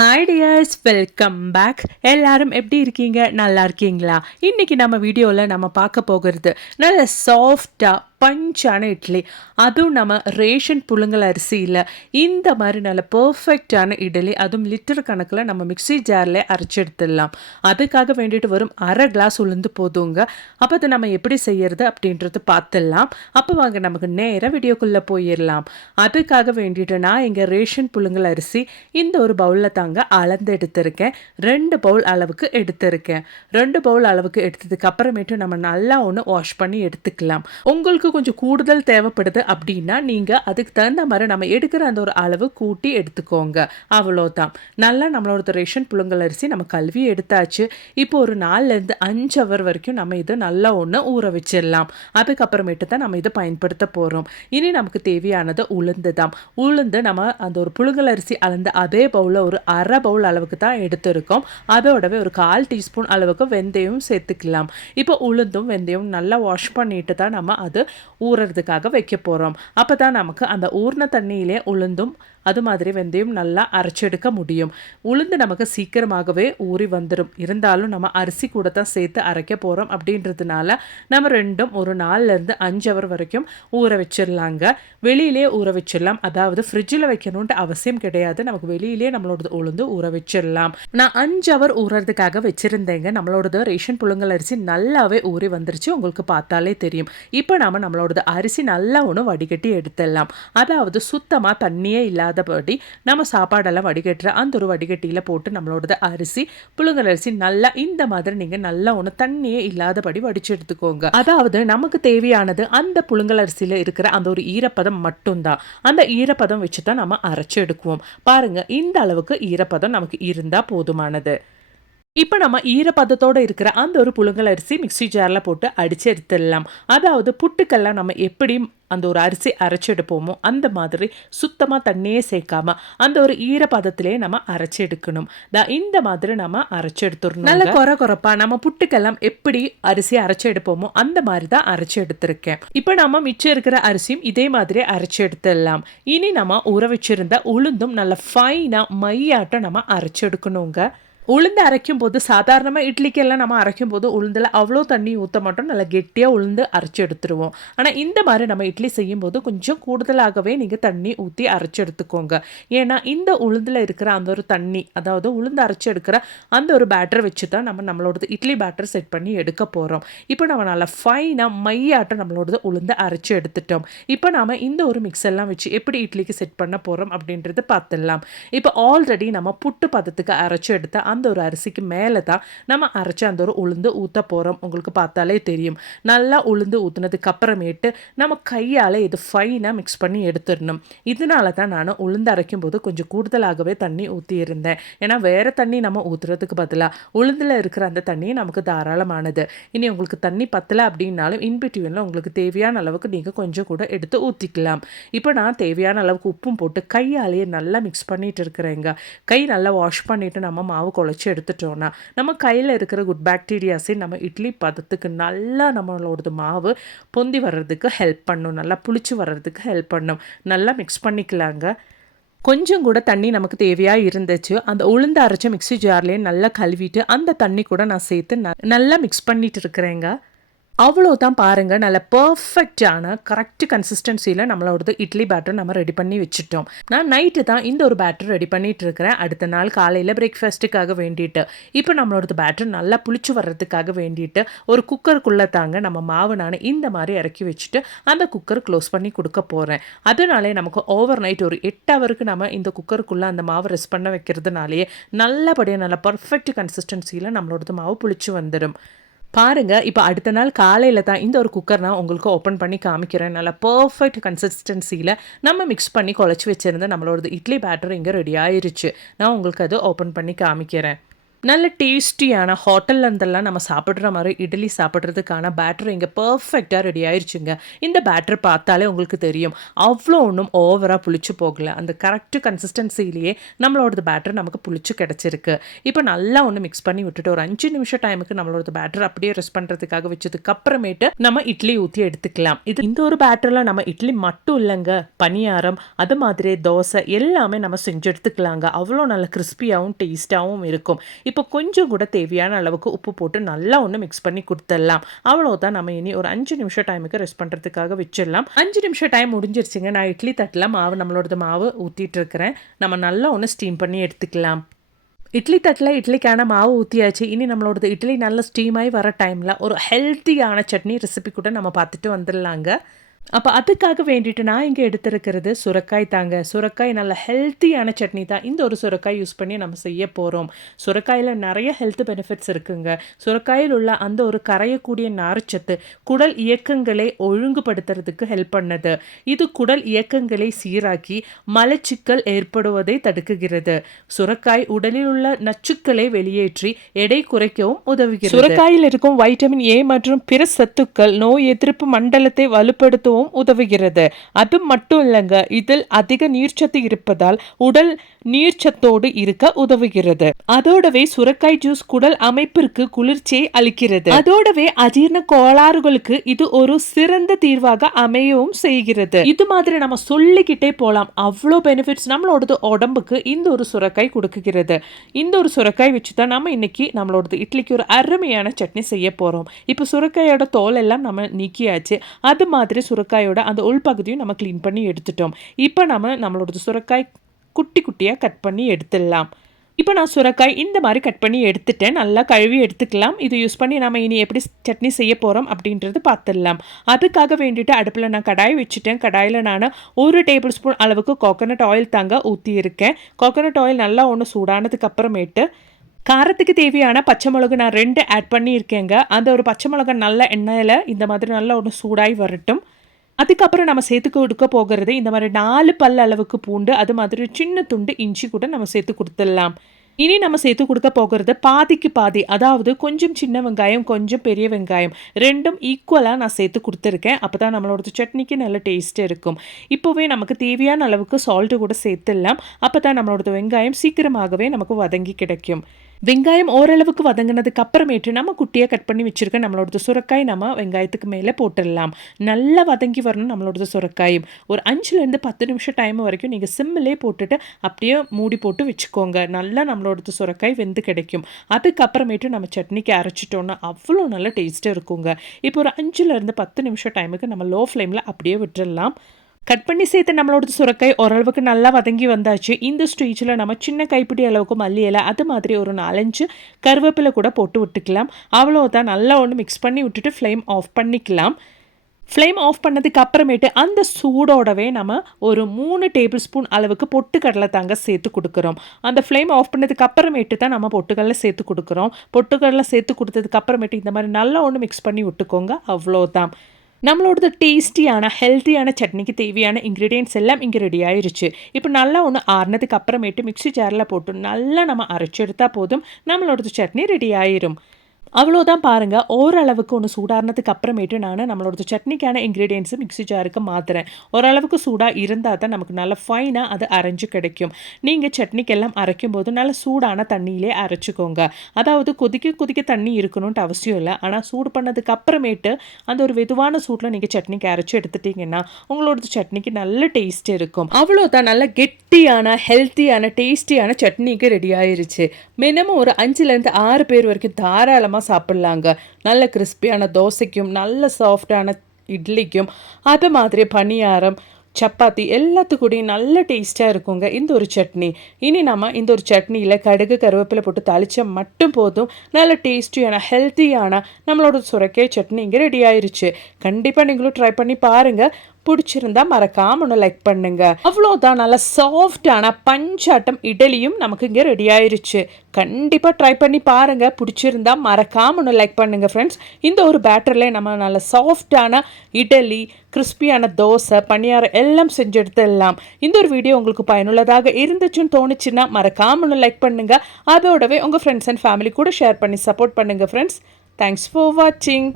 Hi tears, welcome back. எல்லாரும் எப்படி இருக்கீங்க? நல்லா இருக்கீங்களா? இன்னைக்கு நம்ம வீடியோவில் நம்ம பார்க்க போகிறது நல்ல சாஃப்டாக பஞ்சான இட்லி. அதுவும் நம்ம ரேஷன் புழுங்கல் அரிசியில் இந்த மாதிரி நல்ல பர்ஃபெக்டான இட்லி, அதுவும் லிட்டர் கணக்கில் நம்ம மிக்ஸி ஜாரில் அரைச்சி எடுத்துடலாம். அதுக்காக வேண்டிட்டு வரும் அரை கிளாஸ் உளுந்து போதுங்க. அப்போ அதை நம்ம எப்படி செய்யறது அப்படின்றது பார்த்துடலாம். அப்போ வாங்க நமக்கு நேராக வீடியோக்குள்ளே போயிடலாம். அதுக்காக வேண்டிட்டு நான் எங்கள் ரேஷன் புழுங்கல் அரிசி இந்த ஒரு பவுலில் தாங்க அளந்து எடுத்திருக்கேன். 2 பவுல் அளவுக்கு எடுத்திருக்கேன். 2 பவுல் அளவுக்கு எடுத்ததுக்கு அப்புறமேட்டு நம்ம நல்லா ஒன்று வாஷ் பண்ணி எடுத்துக்கலாம். உங்களுக்கு கொஞ்சம் கூடுதல் தேவைப்படுது அப்படின்னா நீங்கள் அதுக்கு தகுந்த மாதிரி நம்ம எடுக்கிற அந்த ஒரு அளவு கூட்டி எடுத்துக்கோங்க. அவ்வளோதான். நல்லா நம்மளோட ரேஷன் புழுங்கல் அரிசி நம்ம கழுவி எடுத்தாச்சு. இப்போ ஒரு 4லேருந்து 5 ஹவர் வரைக்கும் நம்ம இது நல்லா ஒன்று ஊற வச்சிடலாம். அதுக்கப்புறமேட்டு தான் நம்ம இதை பயன்படுத்த போகிறோம். இனி நமக்கு தேவையானது உளுந்து தான். உளுந்து நம்ம அந்த ஒரு புழுங்கல் அரிசி அளந்த அதே பவுலில் ஒரு அரை பவுல் அளவுக்கு தான் எடுத்திருக்கோம். அதோடவே ஒரு 1/4 டீஸ்பூன் அளவுக்கு வெந்தயம் சேர்த்துக்கலாம். இப்போ உளுந்தும் வெந்தயம் நல்லா வாஷ் பண்ணிட்டு தான் நம்ம அது ஊறுறதுக்காக வைக்க போகிறோம். அப்போ தான் நமக்கு அந்த ஊர்ன தண்ணியிலே உளுந்தும் அது மாதிரி வெந்தயம் நல்லா அரைச்செடுக்க முடியும். உளுந்து நமக்கு சீக்கிரமாகவே ஊறி வந்துடும். இருந்தாலும் நம்ம அரிசி கூட தான் சேர்த்து அரைக்க போகிறோம் அப்படின்றதுனால நம்ம ரெண்டும் ஒரு 4லேருந்து 5 ஹவர் வரைக்கும் ஊற வச்சிடலாங்க. வெளியிலே ஊற வச்சிடலாம். அதாவது ஃப்ரிட்ஜில் வைக்கணுன்ட்டு அவசியம் கிடையாது. நமக்கு வெளியிலே நம்மளோட உளுந்து ஊற வச்சிடலாம். நான் 5 ஹவர் ஊறதுக்காக வச்சுருந்தேங்க. நம்மளோட ரேஷன் புழுங்கல் அரிசி நல்லாவே ஊறி வந்துருச்சு. உங்களுக்கு பார்த்தாலே தெரியும். இப்போ நம்மளோட அரிசி நல்லா ஒன்று வடிகட்டி எடுத்துடலாம். அதாவது சுத்தமாக தண்ணியே இல்லாதபடி நம்ம சாப்பாடெல்லாம் வடிகட்டுற அந்த ஒரு வடிகட்டியில் போட்டு நம்மளோட அரிசி புழுங்கல் அரிசி நல்லா இந்த மாதிரி நீங்கள் நல்லா ஒன்று தண்ணியே இல்லாதபடி வடிச்சு எடுத்துக்கோங்க. அதாவது நமக்கு தேவையானது அந்த புழுங்கல் அரிசியில் இருக்கிற அந்த ஒரு ஈரப்பதம் மட்டும்தான். அந்த ஈரப்பதம் வச்சு தான் நம்ம அரைச்சி எடுக்குவோம். பாருங்க, இந்த அளவுக்கு ஈரப்பதம் நமக்கு இருந்தால் போதுமானது. இப்போ நம்ம ஈரப்பதத்தோடு இருக்கிற அந்த ஒரு புழுங்கல் அரிசி மிக்ஸி ஜாரில் போட்டு அடித்து எடுத்துடலாம். அதாவது புட்டுக்கெல்லாம் நம்ம எப்படி அந்த ஒரு அரிசி அரைச்சி எடுப்போமோ அந்த மாதிரி சுத்தமாக தண்ணியே சேர்க்காம அந்த ஒரு ஈரப்பதத்திலே நம்ம அரைச்சி எடுக்கணும். இந்த மாதிரி நம்ம அரைச்சி எடுத்துடணும். நல்ல குறப்பா நம்ம புட்டுக்கெல்லாம் எப்படி அரிசி அரைச்சி எடுப்போமோ அந்த மாதிரி தான் அரைச்சி எடுத்திருக்கேன். இப்போ நம்ம மிச்சம் இருக்கிற அரிசியும் இதே மாதிரி அரைச்சி எடுத்துடலாம். இனி நம்ம ஊற வச்சிருந்த உளுந்தும் நல்ல ஃபைனாக மையாட்டம் நம்ம அரைச்சி எடுக்கணுங்க. உளுந்து அரைக்கும் போது சாதாரணமாக இட்லிக்கெல்லாம் நம்ம அரைக்கும் போது உளுந்தில் அவ்வளோ தண்ணி ஊற்ற மாட்டோம். நல்லா கெட்டியாக உளுந்து அரைச்சி எடுத்துருவோம். ஆனால் இந்த மாதிரி நம்ம இட்லி செய்யும் போது கொஞ்சம் கூடுதலாகவே நீங்கள் தண்ணி ஊற்றி அரைச்சி எடுத்துக்கோங்க. ஏன்னா இந்த உளுந்தில் இருக்கிற அந்த ஒரு தண்ணி, அதாவது உளுந்து அரைச்சி எடுக்கிற அந்த ஒரு பேட்டர் வச்சு தான் நம்மளோட இட்லி பேட்டர் செட் பண்ணி எடுக்க போகிறோம். இப்போ நம்ம நல்லா ஃபைனாக மையாட்டம் நம்மளோட உளுந்து அரைச்சி எடுத்துட்டோம். இப்போ நாம் இந்த ஒரு மிக்ஸெல்லாம் வச்சு எப்படி இட்லிக்கு செட் பண்ண போகிறோம் அப்படின்றது பார்த்துடலாம். இப்போ ஆல்ரெடி நம்ம புட்டு பதத்துக்கு அரைச்சி எடுத்த அந்த ஒரு அரிசிக்கு மேலே தான் நம்ம அரைச்சி அந்த ஒரு உளுந்து ஊற்ற போகிறோம். உங்களுக்கு பார்த்தாலே தெரியும். நல்லா உளுந்து ஊற்றுனதுக்கு அப்புறமேட்டு நம்ம கையால் இது ஃபைனாக மிக்ஸ் பண்ணி எடுத்துடணும். இதனால தான் நான் உளுந்து அரைக்கும் போது கொஞ்சம் கூடுதலாகவே தண்ணி ஊற்றியிருந்தேன். ஏன்னா வேறு தண்ணி நம்ம ஊற்றுறதுக்கு பதிலாக உளுந்தில் இருக்கிற அந்த தண்ணி நமக்கு தாராளமானது. இனி உங்களுக்கு தண்ணி பத்தலை அப்படின்னாலும் இன்பிட்வீனில் உங்களுக்கு தேவையான அளவுக்கு நீங்கள் கொஞ்சம் கூட எடுத்து ஊற்றிக்கலாம். இப்போ நான் தேவையான அளவுக்கு உப்பும் போட்டு கையாலேயே நல்லா மிக்ஸ் பண்ணிட்டு இருக்கிறேங்க. கை நல்லா வாஷ் பண்ணிவிட்டு நம்ம மாவு குழச்சி எடுத்துட்டோன்னா நம்ம கையில் இருக்கிற குட் பாக்டீரியாஸே நம்ம இட்லி பதத்துக்கு நல்லா நம்மளோட மாவு பொந்தி வர்றதுக்கு ஹெல்ப் பண்ணும். நல்லா புளிச்சு வர்றதுக்கு ஹெல்ப் பண்ணும். நல்லா மிக்ஸ் பண்ணிக்கலாங்க. கொஞ்சம் கூட தண்ணி நமக்கு தேவையாக இருந்துச்சு. அந்த உளுந்து அரைச்ச மிக்ஸி ஜார்லேயே நல்லா கழுவிட்டு அந்த தண்ணி கூட நான் சேர்த்து நல்லா மிக்ஸ் பண்ணிட்டு இருக்கிறேங்க. அவ்வளோதான். பாருங்கள், நல்ல பர்ஃபெக்டான கரெக்ட் கன்சிஸ்டன்சியில் நம்மளோட இட்லி பேட்டர் நம்ம ரெடி பண்ணி வச்சுட்டோம். நான் நைட்டு தான் இந்த ஒரு பேட்டர் ரெடி பண்ணிட்டு இருக்கிறேன். அடுத்த நாள் காலையில் பிரேக்ஃபாஸ்ட்டுக்காக வேண்டிட்டு இப்போ நம்மளோட பேட்டர் நல்லா புளிச்சு வர்றதுக்காக வேண்டிட்டு ஒரு குக்கருக்குள்ளே தாங்க நம்ம மாவு நான் இந்த மாதிரி இறக்கி வச்சுட்டு அந்த குக்கர் க்ளோஸ் பண்ணி கொடுக்க போகிறேன். அதனாலே நமக்கு ஓவர் நைட் ஒரு 8 ஹவருக்கு நம்ம இந்த குக்கருக்குள்ளே அந்த மாவு ரெஸ்ட் பண்ண வைக்கிறதுனாலேயே நல்லபடியாக நல்ல பர்ஃபெக்ட் கன்சிஸ்டன்சியில் நம்மளோட மாவு புளிச்சு வந்துடும். பாருங்கள், இப்போ அடுத்த நாள் காலையில் தான் இந்த ஒரு குக்கர் நான் உங்களுக்கு ஓப்பன் பண்ணி காமிக்கிறேன். நல்லா பர்ஃபெக்ட் கன்சிஸ்டன்சியில் நம்ம மிக்ஸ் பண்ணி குழச்சி வச்சுருந்த நம்மளோட இட்லி பேட்டர் இங்கே ரெடி ஆயிருச்சு. நான் உங்களுக்கு அது ஓப்பன் பண்ணி காமிக்கிறேன். நல்ல டேஸ்டியான ஹோட்டல்ல இருந்தெல்லாம் நம்ம சாப்பிடுற மாதிரி இட்லி சாப்பிட்றதுக்கான பேட்டர் இங்கே பர்ஃபெக்டாக ரெடி ஆயிடுச்சுங்க. இந்த பேட்டர் பார்த்தாலே உங்களுக்கு தெரியும், அவ்வளோ ஒன்றும் ஓவராக புளிச்சு போகல. அந்த கரெக்ட் கன்சிஸ்டன்சிலேயே நம்மளோட பேட்டர் நமக்கு புளிச்சு கிடச்சிருக்கு. இப்போ நல்லா ஒன்று மிக்ஸ் பண்ணி விட்டுட்டு ஒரு 5 நிமிஷம் டைமுக்கு நம்மளோட பேட்டர் அப்படியே ரெஸ்ட் பண்ணுறதுக்காக வச்சதுக்கு அப்புறமேட்டு நம்ம இட்லி ஊற்றி எடுத்துக்கலாம். இந்த ஒரு பேட்டரில் நம்ம இட்லி மட்டும் இல்லைங்க, பணியாரம் அது மாதிரி தோசை எல்லாமே நம்ம செஞ்சு எடுத்துக்கலாங்க. அவ்வளோ நல்ல கிறிஸ்பியாகவும் டேஸ்ட்டாகவும் இருக்கும். இப்போ கொஞ்சம் கூட தேவையான அளவுக்கு உப்பு போட்டு நல்லா ஒன்று மிக்ஸ் பண்ணி கொடுத்துடலாம். அவ்வளோதான். நம்ம இனி ஒரு 5 நிமிஷம் டைமுக்கு ரெஸ்ட் பண்ணுறதுக்காக வச்சிடலாம். 5 நிமிஷம் டைம் முடிஞ்சிருச்சுங்க. நான் இட்லி தட்டில் நம்மளோட மாவு ஊற்றிட்டு இருக்கிறேன். நம்ம நல்லா ஒன்று ஸ்டீம் பண்ணி எடுத்துக்கலாம். இட்லி தட்டில் இட்லிக்கான மாவு ஊற்றியாச்சு. இனி நம்மளோட இட்லி நல்லா ஸ்டீமாகி வர டைமில் ஒரு ஹெல்த்தியான சட்னி ரெசிபி கூட நம்ம பார்த்துட்டு வந்துடலாங்க. அப்போ அதுக்காக வேண்டிட்டு நான் இங்கே எடுத்துருக்கிறது சுரக்காய் தாங்க. சுரக்காய் நல்ல ஹெல்த்தியான சட்னி தான். இந்த ஒரு சுரக்காய் யூஸ் பண்ணி நம்ம செய்ய போகிறோம். சுரக்காயில் நிறைய ஹெல்த் பெனிஃபிட்ஸ் இருக்குங்க. சுரக்காயில் உள்ள அந்த ஒரு கரையக்கூடிய நார்ச்சத்து குடல் இயக்கங்களை ஒழுங்குபடுத்துறதுக்கு ஹெல்ப் பண்ணுது. இது குடல் இயக்கங்களை சீராக்கி மலச்சிக்கல் ஏற்படுவதை தடுக்குகிறது. சுரக்காய் உடலில் உள்ள நச்சுக்களை வெளியேற்றி எடை குறைக்கவும் உதவுகிறது. சுரக்காயில் இருக்கும் வைட்டமின் ஏ மற்றும் பிற சத்துக்கள் நோய் எதிர்ப்பு மண்டலத்தை வலுப்படுத்தவும் உதவுகிறது. அது மட்டும் இல்லைங்க, இதில் அதிக நீர்ச்சத்து இருப்பதால் உடல் நீர்ச்சத்தோடு இருக்க உதவுகிறது. அதோடவே சுரக்காய் ஜூஸ் குடல் அமைப்பிற்கு குளிர்ச்சியை அளிக்கிறது. அதோடவே அஜீரண கோளாறுகளுக்கு இது ஒரு சிறந்த தீர்வாக அமையவும் செய்கிறது. இது மாதிரி நம்ம சொல்லிக்கிட்டே போலாம். அவ்வளோ பெனிஃபிட்ஸ் நம்மளோட உடம்புக்கு இந்த ஒரு சுரக்காய் கொடுக்குகிறது. இந்த ஒரு சுரக்காய் வச்சு தான் நம்ம இன்னைக்கு நம்மளோட இட்லிக்கு ஒரு அருமையான சட்னி செய்ய போறோம். இப்போ சுரக்காயோட தோல் எல்லாம் நம்ம நீக்கியாச்சு. அது மாதிரி சுரக்காயோட அந்த உள்பகுதியும் நம்ம க்ளீன் பண்ணி எடுத்துட்டோம். இப்போ நம்மளோட சுரக்காய் குட்டி குட்டியாக கட் பண்ணி எடுத்துடலாம். இப்போ நான் சுரக்காய் இந்த மாதிரி கட் பண்ணி எடுத்துட்டேன். நல்லா கழுவி எடுத்துக்கலாம். இது யூஸ் பண்ணி நம்ம இனி எப்படி சட்னி செய்ய போகிறோம் அப்படின்றது பார்த்துடலாம். அதுக்காக வேண்டிட்டு அடுப்பில் நான் கடாய் வச்சுட்டேன். கடாயில் நான் 1 டேபிள் ஸ்பூன் அளவுக்கு கோகோனட் ஆயில் தாங்க ஊற்றியிருக்கேன். கோகோனட் ஆயில் நல்லா ஒன்று சூடானதுக்கு அப்புறமேட்டு காரத்துக்கு தேவையான பச்சை மிளகு நான் 2 ஆட் பண்ணியிருக்கேங்க. அந்த ஒரு பச்சை மிளகா நல்ல எண்ணெயில் இந்த மாதிரி நல்லா ஒன்று சூடாகி வரட்டும். அதுக்கப்புறம் நம்ம சேர்த்து கொடுக்க போகிறது இந்த மாதிரி 4 பல் அளவுக்கு பூண்டு, அது மாதிரி சின்ன துண்டு இஞ்சி கூட நம்ம சேர்த்து கொடுத்துடலாம். இனி நம்ம சேர்த்து கொடுக்க போகிறது பாதிக்கு பாதி, அதாவது கொஞ்சம் சின்ன வெங்காயம் கொஞ்சம் பெரிய வெங்காயம் ரெண்டும் ஈக்குவலாக நான் சேர்த்து கொடுத்துருக்கேன். அப்போ தான் நம்மளோட சட்னிக்கு நல்ல டேஸ்ட் இருக்கும். இப்போவே நமக்கு தேவையான அளவுக்கு சால்ட்டு கூட சேர்த்துடலாம். அப்போ தான் நம்மளோட வெங்காயம் சீக்கிரமாகவே நமக்கு வதங்கி கிடைக்கும். வெங்காயம் ஓரளவுக்கு வதங்கினதுக்கு அப்புறமேட்டு நம்ம குட்டியாக கட் பண்ணி வச்சுருக்க நம்மளோட சுரக்காய் நம்ம வெங்காயத்துக்கு மேலே போட்டுடலாம். நல்லா வதங்கி வரணும் நம்மளோட சுரக்காயும். ஒரு 5லேருந்து 10 நிமிஷம் டைம் வரைக்கும் நீங்கள் சிம்மிலே போட்டுட்டு அப்படியே மூடி போட்டு வச்சுக்கோங்க. நல்லா நம்மளோட சுரக்காய் வெந்து கிடைக்கும். அதுக்கப்புறமேட்டு நம்ம சட்னிக்கு அரைச்சிட்டோன்னா அவ்வளோ நல்ல டேஸ்ட்டாக இருக்குங்க. இப்போ ஒரு 5லேருந்து 10 நிமிஷம் டைமுக்கு நம்ம லோ ஃப்ளேமில் அப்படியே விட்டுடலாம். கட் பண்ணி சேர்த்து நம்மளோட சுரக்காய் ஓரளவுக்கு நல்லா வதங்கி வந்தாச்சு. இந்த ஸ்டேஜில் நம்ம சின்ன கைப்பிடி அளவுக்கு மல்லி இலை, அது மாதிரி ஒரு 4-5 கருவேப்பிலை கூட போட்டு விட்டுக்கலாம். அவ்வளோதான். நல்லா ஒன்று மிக்ஸ் பண்ணி விட்டுட்டு ஃப்ளேம் ஆஃப் பண்ணிக்கலாம். ஃப்ளேம் ஆஃப் பண்ணதுக்கு அப்புறமேட்டு அந்த சூடோடவே நம்ம ஒரு 3 டேபிள் ஸ்பூன் அளவுக்கு பொட்டுக்கடலை தாங்க சேர்த்து கொடுக்குறோம். அந்த ஃப்ளேம் ஆஃப் பண்ணதுக்கு அப்புறமேட்டு தான் நம்ம பொட்டுக்கடலை சேர்த்து கொடுக்குறோம். பொட்டுக்கடலை சேர்த்து கொடுத்ததுக்கு அப்புறமேட்டு இந்த மாதிரி நல்லா ஒன்று மிக்ஸ் பண்ணி விட்டுக்கோங்க. அவ்வளோதான். நம்மளோட டேஸ்டியான ஹெல்த்தியான சட்னிக்கு தேவையான இன்க்ரீடியன்ட்ஸ் எல்லாம் இங்கே ரெடி ஆயிருச்சு. இப்போ நல்லா ஒன்று ஆறுனதுக்கு அப்புறமேட்டு மிக்ஸி ஜாரில் போட்டு நல்லா நம்ம அரைச்செடுத்தால் போதும், நம்மளோட சட்னி ரெடி ஆயிரும். அவ்வளோதான் பாருங்கள். ஓரளவுக்கு ஒன்று சூடானதுக்கு அப்புறமேட்டு நான் நம்மளோட சட்னிக்கான இன்க்ரீடியன்ஸு மிக்ஸி ஜாருக்கு மாற்றுறேன். ஓரளவுக்கு சூடாக இருந்தால் தான் நமக்கு நல்லா ஃபைனாக அது அரைஞ்சு கிடைக்கும். நீங்கள் சட்னிக்கெல்லாம் அரைக்கும் போது நல்லா சூடான தண்ணியிலே அரைச்சிக்கோங்க. அதாவது கொதிக்க தண்ணி இருக்கணும்ன்ட்டு அவசியம் இல்லை. ஆனால் சூடு பண்ணதுக்கு அப்புறமேட்டு அந்த ஒரு வெதுவான சூட்டில் நீங்கள் சட்னிக்கு அரைச்சி எடுத்துட்டிங்கன்னா உங்களோட சட்னிக்கு நல்ல டேஸ்ட் இருக்கும். அவ்வளோதான். நல்ல கெட்டியான ஹெல்த்தியான டேஸ்டியான சட்னிக்கு ரெடி ஆயிருச்சு. மினிமம் ஒரு 5லேருந்து 6 பேர் வரைக்கும் தாராளமாக சாப்பிட்லாங்க. நல்ல கிறிஸ்பியான தோசைக்கும் நல்ல சாஃப்டான இட்லிக்கும் அது மாதிரி பணியாரம் சப்பாத்தி எல்லாத்துக்கூடையும் நல்ல டேஸ்ட்டாக இருக்குங்க இந்த ஒரு சட்னி. இனி நம்ம இந்த ஒரு சட்னியில் கடுகு கருவேப்பிலை போட்டு தாளிச்சா மட்டும் போதும். நல்ல டேஸ்டியான ஹெல்த்தியான நம்மளோட சுரைக்காய் சட்னி இங்கே ரெடி ஆயிருச்சு. கண்டிப்பாக நீங்களும் ட்ரை பண்ணி பாருங்கள். பிடிச்சிருந்தா மறக்காம ஒன்று லைக் பண்ணுங்க. அவ்வளோதான், நல்லா சாஃப்டான பஞ்சாட்டம் இட்லியும் நமக்கு இங்கே ரெடி ஆயிருச்சு. கண்டிப்பாக ட்ரை பண்ணி பாருங்க. பிடிச்சிருந்தா மறக்காம ஒன்று லைக் பண்ணுங்க ஃப்ரெண்ட்ஸ். இந்த ஒரு பேட்டர்ல நம்ம நல்ல சாஃப்டான இட்லி, கிறிஸ்பியான தோசை, பணியாரம் எல்லாம் செஞ்சு எடுத்துடலாம். இந்த ஒரு வீடியோ உங்களுக்கு பயனுள்ளதாக இருந்துச்சுன்னு தோணுச்சுன்னா மறக்காம ஒன்று லைக் பண்ணுங்க. அதோடவே உங்கள் ஃப்ரெண்ட்ஸ் அண்ட் ஃபேமிலி கூட ஷேர் பண்ணி சப்போர்ட் பண்ணுங்க ஃப்ரெண்ட்ஸ். தேங்க்ஸ் ஃபார் வாட்சிங்.